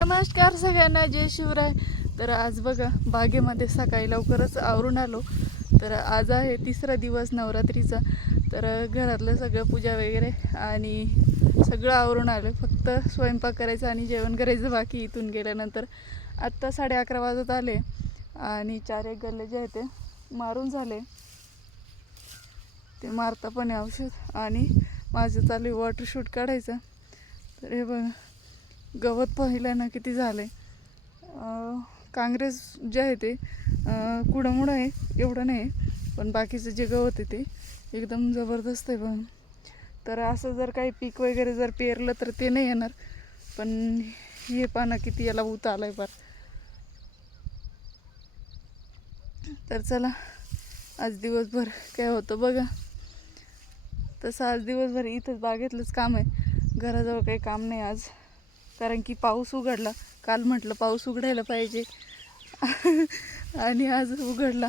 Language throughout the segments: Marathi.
नमस्कार सगळ्यांना जय शिवराय. तर आज बघा बागेमध्ये सकाळी लवकरच आवरून आलो. तर आज आहे तिसरा दिवस नवरात्रीचा. तर घरातलं सगळं पूजा वगैरे आणि सगळं आवरून आलं. फक्त स्वयंपाक करायचा आणि जेवण करायचं बाकी इथून गेल्यानंतर आत्ता साडे अकरा वाजत आले आणि चार एक गल्ले जे आहेत ते मारून झाले. ते मारता पण औषध आणि माझं चालू आहे वॉटर शूट काढायचं. तर हे बघा गवत पाहिलं ना किती झालं आहे काँग्रेस जे आहे ते अं, आहे एवढं नाही पण बाकीचं जे गवत आहे ते एकदम जबरदस्त आहे बघ. तर असं जर काही पीक वगैरे जर पेरलं तर ते नाही येणार पण हे पाना किती याला ऊत आलं आहे फार. तर चला आज दिवसभर काय होतं बघा. तसं आज दिवसभर इथंच बागेतलंच काम आहे. घराजवळ काही काम नाही आज. कारण की पाऊस उघडला. काल म्हटलं पाऊस उघडायला पाहिजे. आणि आज उघडला.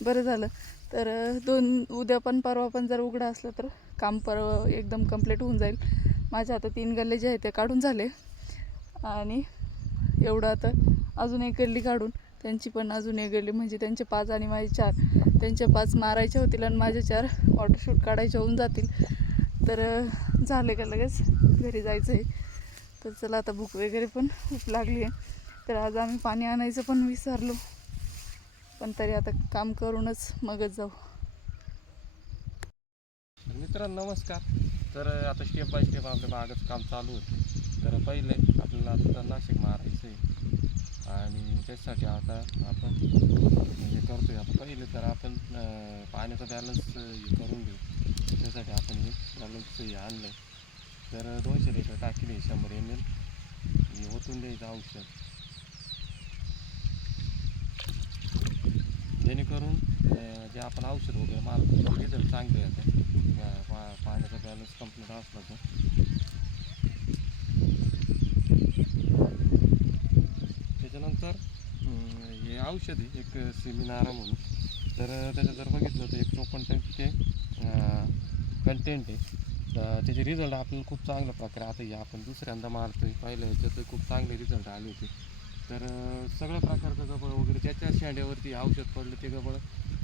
बरं झालं. तर दोन उद्या पण परवा पण जर उघडा असलं तर काम परवा एकदम कंप्लीट होऊन जाईल. माझ्या आता तीन गल्ले जे आहेत ते काढून झाले. आणि एवढं आता अजून एक गल्ली काढून त्यांची पण अजून एक गल्ली. म्हणजे त्यांचे पाच आणि माझे चार. त्यांचे पाच मारायचे होतील आणि माझे चार वॉटरशूट काढायचे होऊन जातील. तर झाले का लगेच? घरी जायचं आहे तर चला आता भूक वगैरे पण खूप लागली आहे. तर आज आम्ही पाणी आणायचं पण विसरलो. पण तरी आता काम करूनच मगच जाऊ. तर मित्रांनो नमस्कार. तर आता स्टेप बाय स्टेप आपल्या बागाचं काम चालू होतं. तर पहिले आपल्याला आता नाशिक मारायचं आहे. आणि त्याच्यासाठी आता आपण हे करतोय. आता पहिले तर आपण पाण्याचा बॅलन्स हे करून घेऊ. त्यासाठी आपण हे बॅलन्स हे आणलं आहे तर दोनशे लिटर टाकीले शंभर एम एल हे ओतून द्यायचं औषध. जेणेकरून जे आपण औषध वगैरे मारतो रिझल्ट चांगले येते पा पाण्याचा बॅलन्स कंप्लीट असला तर. त्याच्यानंतर हे औषध आहे एक सेमिनारा म्हणून. तर त्याचं जर बघितलं तर एक चोपन्न टक्के कंटेंट आहे. तर त्याचे रिझल्ट आपल्याला खूप चांगल्या प्रकारे आता हे आपण दुसऱ्यांदा मारतोय. पहिल्या ह्याच्यात खूप चांगले रिझल्ट आले होते. तर सगळ्या प्रकारचं गबळ वगैरे ज्याच्या शेंड्यावरती औषध पडलं ते गबळ.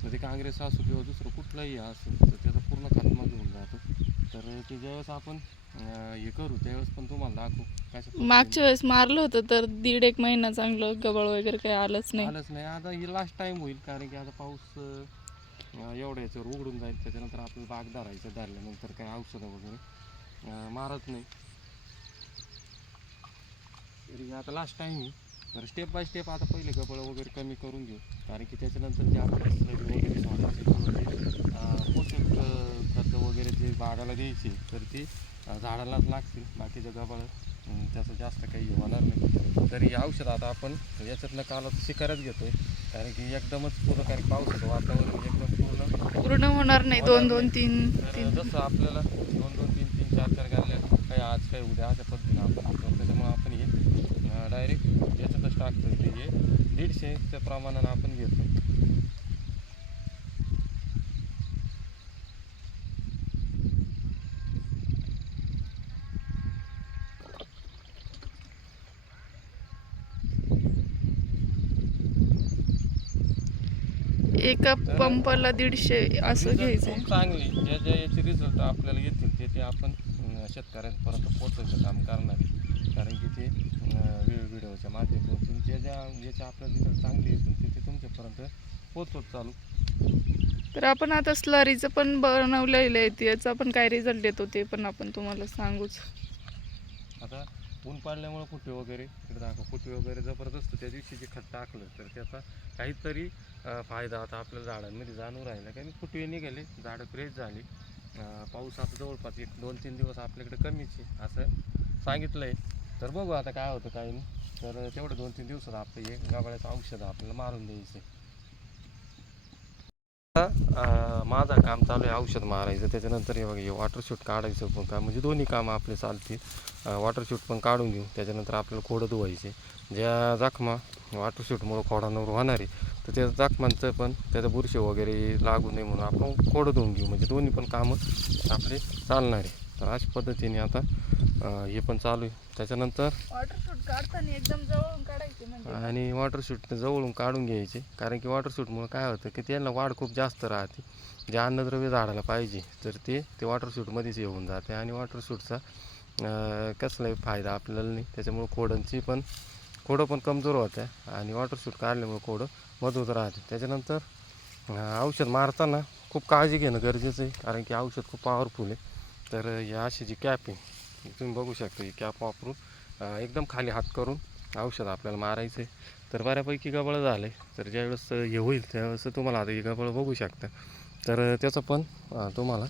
तर ते काँग्रेस असो किंवा दुसरं कुठलंही असेल तर त्याचा पूर्ण खात्मा घेऊन जातो. तर ते ज्यावेळेस आपण हे करू त्यावेळेस पण तुम्हाला दाखवू मागच्या वेळेस मारलं होतं तर दीड एक महिना चांगलं गबळ वगैरे काही आलंच नाही. आलंच नाही. आता ही लास्ट टाइम होईल कारण की आता पाऊस एवढ्या याच्यावर उघडून जाईल त्याच्यानंतर आपलं बाग धरायचं धरल्यानंतर काही औषधं वगैरे. मारत नाही. तरी आता लास्ट टाईम आहे तर स्टेप बाय स्टेप आता पहिले गबळ वगैरे कमी करून घेऊ. कारण की त्याच्यानंतर जे आपल्याला वगैरे सोडायचे जे पोषक खत वगैरे जे बागाला द्यायची तर ती झाडालाच लागतील. बाकीचं गबाळ त्याचं जास्त काही होणार नाही. तरी औषध आता आपण याच्यातनं काल आता घेतो आहे कारण की एकदमच पूर्ण कारण पावसाचं वातावरण एकदम पूर्ण. पूर्ण होणार नाही दोन दोन तीन तर तीन. जसं आपल्याला दोन दोन तीन तीन चार चार गारल्या काही आज काही उद्या अशा पद्धतीने आपण करतो त्याच्यामुळे आपण हे डायरेक्ट याच्यातच टाकतो ते हे दीडशेच्या प्रमाणानं आपण घेतो. एका पंपाला दीडशे असं घ्यायचं. खूप चांगली ज्या ज्या याचे रिझल्ट आपल्याला येतील ते ते आपण शेतकऱ्यांपर्यंत पोहोचवायचं काम करणार कारण की ते व्हिडिओच्या माध्यमातून ज्या ज्या याचे आपल्याला रिझल्ट चांगले येतील ते ते तुमच्यापर्यंत पोहोचवत चालू. तर आपण आता स्लरीचं पण बनवलेलं आहे त्याचा पण काय रिझल्ट येतो ते पण आपण तुम्हाला सांगूच. आता ऊन पाडल्यामुळं कुठे वगैरे इकडे दाखव फुटवे वगैरे जबरदस्त त्या दिवशी जे खत टाकलं तर त्याचा काहीतरी फायदा आता आपल्या झाडांमध्ये जाणून राहिला कारण फुटवे निघाले झाडं फ्रेश झाली. पाऊस आता जवळपास एक दोन तीन दिवस आपल्याकडे कमीच आहे असं सांगितलं आहे तर बघू आता काय होतं काय नाही. तर तेवढं दोन तीन दिवसात आपलं हे गाबाळ्याचं औषध आपल्याला मारून द्यायचं आहे माझा काम चालू आहे औषध मारायचं. त्याच्यानंतर हे बघा हे वॉटर शूट काढायचं पण काम म्हणजे दोन्ही कामं आपले चालतील. वॉटर शूट पण काढून घेऊ त्याच्यानंतर आपल्याला खोडं धुवायचे. ज्या जखमा वॉटर शूटमुळं खोडांवर होणार आहे तर त्या जखमांचं पण त्याचं बुरशी वगैरे लागू नये म्हणून आपण खोडं धुवून घेऊ. म्हणजे दोन्ही पण कामं आपले चालणार आहे. तर अशा पद्धतीने आता हे पण चालू आहे. त्याच्यानंतर वॉटर शूट काढताना एकदम जवळून काढायचे म्हणजे. आणि वॉटर शूट जवळून काढून घ्यायचे. कारण की वॉटर शूटमुळं काय होतं की त्यांना वाढ खूप जास्त राहते. जे अन्नद्रव्य झाडाला पाहिजे तर ते ते वॉटर शूटमध्येच येऊन जाते. आणि वॉटर शूटचा कसलाही फायदा आपल्याला नाही. त्याच्यामुळं खोडांची पण खोडं पण कमजोर होत्या. आणि वॉटर शूट काढल्यामुळे खोडं मजबूत राहते. त्याच्यानंतर औषध मारताना खूप काळजी घेणं गरजेचं आहे. कारण की औषध खूप पॉवरफुल आहे. तर या अशी जी कॅप आहे तुम्ही बघू शकता ही कॅप वापरून एकदम खाली हात करून औषध आपल्याला मारायचं आहे तर बऱ्यापैकी गबळ झालं आहे तर ज्यावेळेस हे होईल त्यावेळेस तुम्हाला आता हे गबळ बघू शकता. तर त्याचं पण तुम्हाला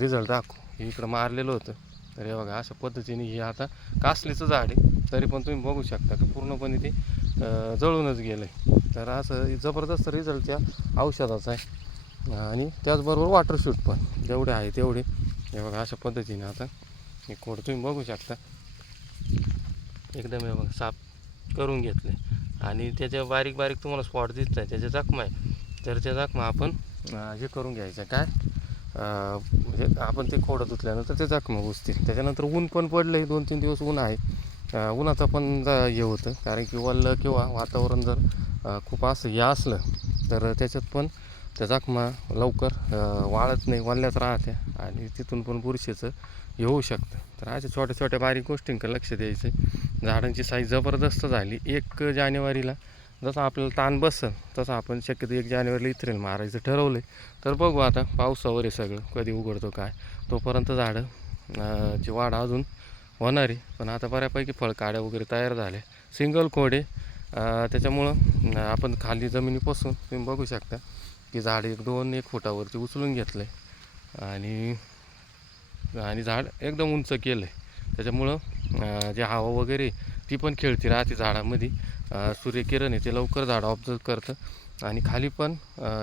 रिझल्ट दाखवू. हे इकडं मारलेलं होतं. तर हे बघा अशा पद्धतीने हे आता कासलीचं झाड आहे. तरी पण तुम्ही बघू शकता की? पूर्णपणे ते जळूनच गेलं आहे तर असं जबरदस्त रिझल्ट त्या औषधाचा आहे. आणि त्याचबरोबर वॉटरशूट पण जेवढे आहे तेवढे. हे बघा अशा पद्धतीने आता हे खोड तुम्ही बघू शकता. एकदम हे बघा साफ करून घेतले आणि त्याच्या बारीक बारीक तुम्हाला स्पॉट दिसत आहे. त्याच्या जखमा आहे. तर त्या जखमा आपण हे करून घ्यायचं. काय? म्हणजे आपण ते खोडं धुतल्यानंतर ते जखमा घुसतील त्याच्यानंतर ऊन पण पडलं आहे दोन तीन दिवस ऊन आहे. उन्हाचं पण हे होतं. कारण की वल्लं किंवा वातावरण जर खूप असं हे असलं तर त्याच्यात पण त्या जखमा लवकर वाळत नाही वल्ल्यात राहते आणि तिथून पण बुरशीचं हे होऊ शकतं. तर अशा छोट्या छोट्या बारीक गोष्टींकडे लक्ष द्यायचं झाडांची साईज जबरदस्त झाली. एक जानेवारीला जसं आपल्याला ताण बसेल तसं आपण शक्यतो एक जानेवारीला इथरेल मारायचं ठरवलं आहे तर बघू आता पावसावर आहे सगळं कधी उघडतो काय. तोपर्यंत झाडं ची वाढ अजून होणार आहे. पण आता बऱ्यापैकी फळकाड्या वगैरे तयार झाल्या. सिंगल खोडे त्याच्यामुळं आपण खाली जमिनीपासून तुम्ही बघू शकता की झाड एक दोन एक फुटावरती उचलून घेतलं आहे आणि आणि झाड एकदम उंच केलं आहे त्याच्यामुळं जे हवा वगैरे ती पण खेळती राहते झाडामध्ये. सूर्यकिरण आहे ते लवकर झाड ऑब्झर्व करतं. आणि खाली पण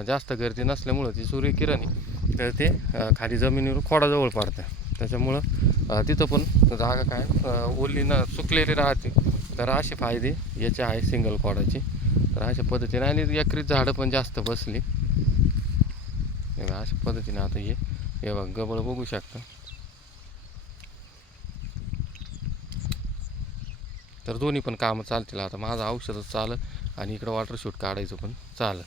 जास्त गर्दी नसल्यामुळं ती सूर्यकिरण आहे. तर ते खाली जमिनीवर खोडाजवळ पडतं. त्याच्यामुळं तिथं पण जागा काय ओली न सुकलेली राहते. तर असे फायदे याचे आहे सिंगल खोडाचे. तर अशा पद्धतीने आणि एकरीत झाडं पण जास्त बसली. अशा पद्धतीने आता हे हे बघ गबळ बघू शकता. तर दोन्ही पण कामं चालतील आता. माझं औषधच चालं आणि इकडं वॉटर शूट काढायचं पण चालं.